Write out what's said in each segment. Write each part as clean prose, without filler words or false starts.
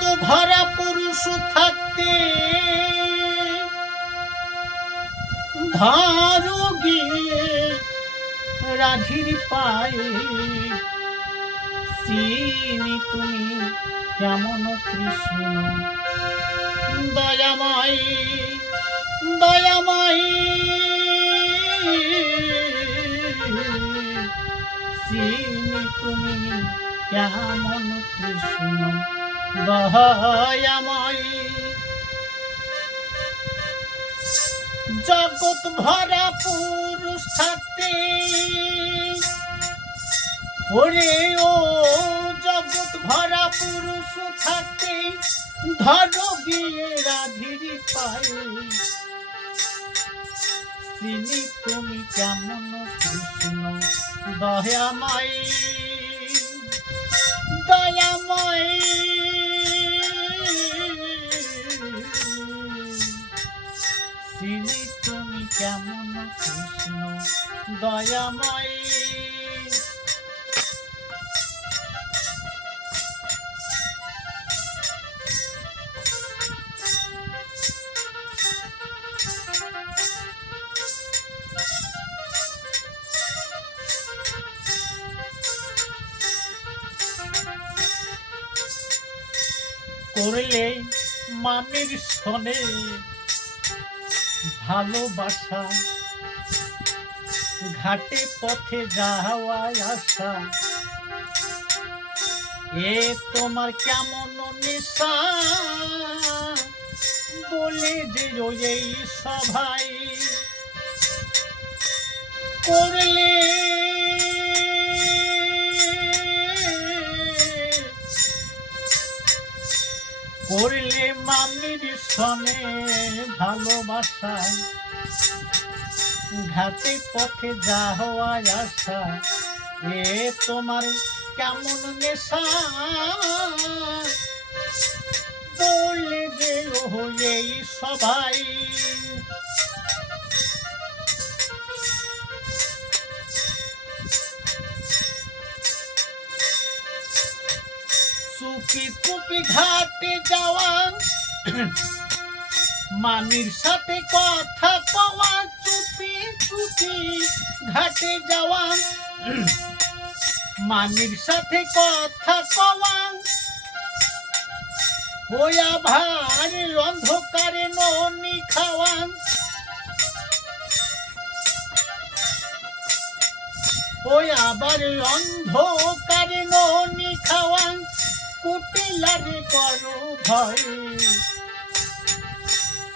জগৎ ভরা পুরুষ থাকতে ধরো গিয়ে রাধির পায়ে, চিনি তুমি কেমন কৃষ্ণ দয়াময় দয়াময়, চিনি তুমি কেমন কৃষ্ণ দয়াময়। জগৎ ভরা পুরুষ থাকতে ওরে ও জগৎ ভরা পুরুষ থাকতে ধরো গিয়ে রাধির পায়ে, চিনি তুমি কেমন কৃষ্ণ দয়াময় দয়াময়, চিনি তুমি কেমন কৃষ্ণ দয়াময়। করলে মামির সনে ভালোবাসা, ঘাটে পথে যাওয়া আসা, এ তোমার কেমন নেশা বলে যে এই সভাই করলে করলে মামির সনে ভালোবাসা, ঘাটে পথে যাওয়া আসা, এ তোমার কেমন নেশা বলে যে এই সবাই চুপি চুপি ঘাটে যাওয়া, মামির সাথে কথা কওয়া, চুপি চুপি ঘাটে যাওয়া, মামির সাথে কথা কওয়া, ওই আভার অন্ধকারে ননি খাওয়া, ওই আবার অন্ধকারে ননি খাওয়া, কুটিলারে করো ভয়,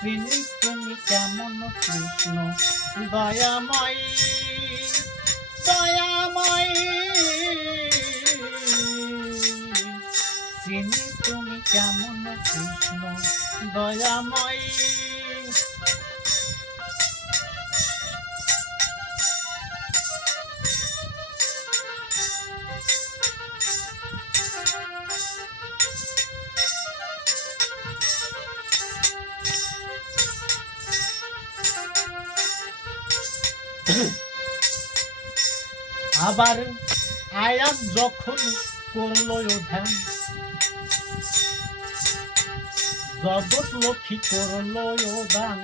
চিনি তুমি কেমন কৃষ্ণ দয়াময় দয়াময়, চিনি তুমি কেমন কৃষ্ণ দয়াময়। আবার আয়াত যখন করলো ধ্যান, জগৎ লক্ষ্মী করলো দান,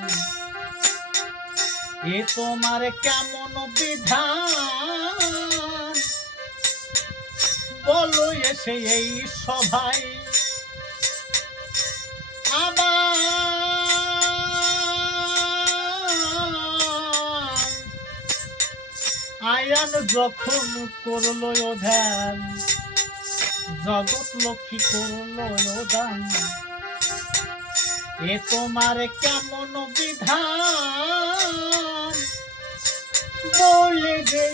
এ তোমার কেমন বিধান বলো এসে এই সভায়। আয়ান যখন করলো ধ্যান, জগৎ লক্ষ্মী করলো দান, এ তোমার কেমন বিধান বলে যে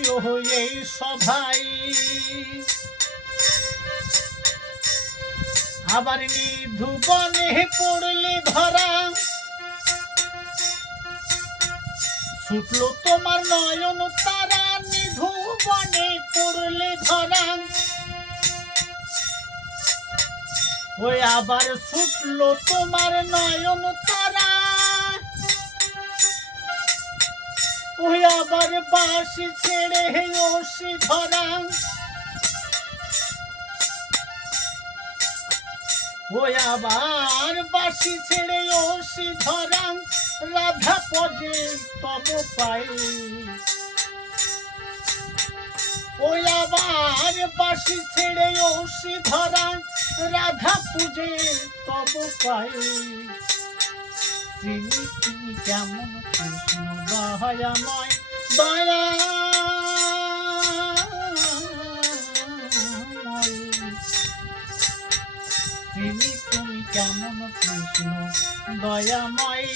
এই সভাই। আবার নিধু বনে পড়লে ধরা, ছুটলো তোমার নয়ন তারা, নিধু বনে পড়লে ধরা, ওই আবার ছুটলো তোমার নয়ন তারা, ওই আবার বাঁশি ছেড়ে ওসি ধরা, ওই আবার বাসি ছেড়ে ওসি ধরাং রাধা পজে তব পাই ওই আবার বাসি ছেড়ে ওসি ধরাং রাধা পূজে তব পাই চিনি চিনি কেমন কৃষ্ণ দয়াময় দয়া চিনি তুমি কেমন কৃষ্ণ দয়াময়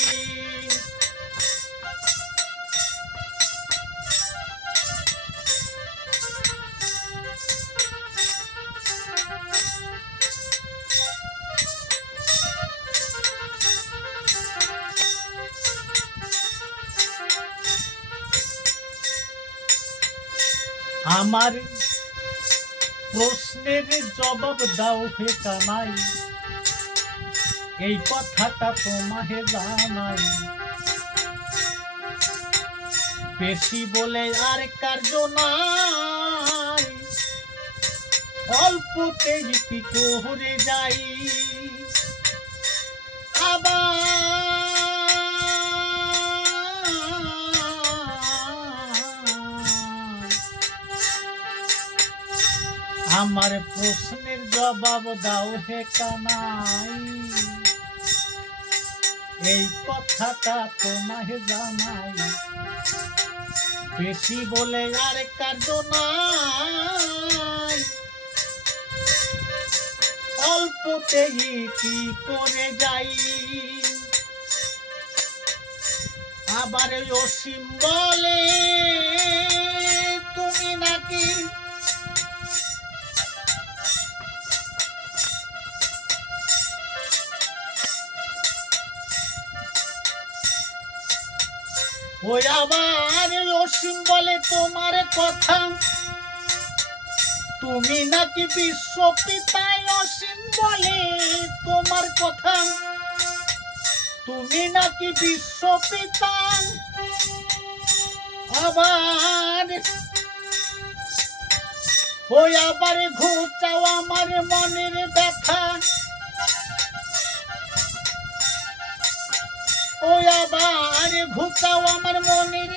আমার প্রশ্নের জবাব দাও হে কানাই এই কথাটা তোমাহে জানাই বেশি বলে আর কার্য নাই অল্পতেই কি করে যাই আমার প্রশ্নের জবাব দাও হে কানাই এই কথাটা তোমায় জানাই বেশি বলে আর কার্য নাই অল্পতেই কি করে যাই আবার অসীম বলে তুমি নাকি ওই আবার অসীম বলে তোমার কথা তুমি নাকি বিশ্বপিতায় অসীম বলে তোমার কথা তুমি নাকি বিশ্বপিতা আবার ওই আবার ঘুচাও আমার মনের ব্যথা ওই আবার ঘুচাও আমার মনের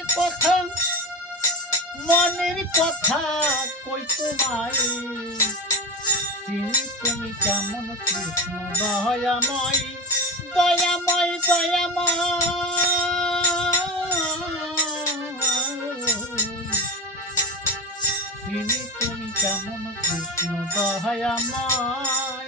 কথা কই তোমায় চিনি তুমি কেমন কৃষ্ণ দয়াময় দয়াময় চিনি তুমি কেমন কৃষ্ণ দয়াময়